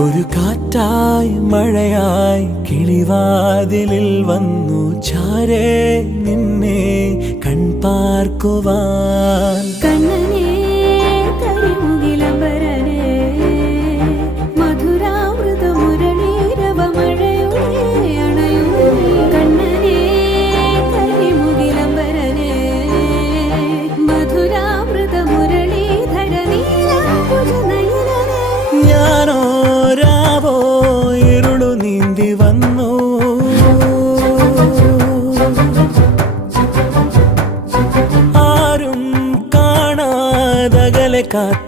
ഒരു കാറ്റായി മഴയായി കിളിവാതിലിൽ വന്നു ചാരേ നിന്നെ കൺപാർക്കുവാൻ. കണ്ണനേ കരിമുകിലംബരനേ മധുരാമൃത മുരളീരവ മഴയുടെ അണയുന്നേ. കണ്ണനേ കരിമുകിലംബരനേ മധുരാമൃത മുരളീധര നീലാംബുജ നയനനേ. ഞാനോ രാവോ ഇരുളു നീന്തി വന്നു, ആരും കാണാതകലെ കാത്തു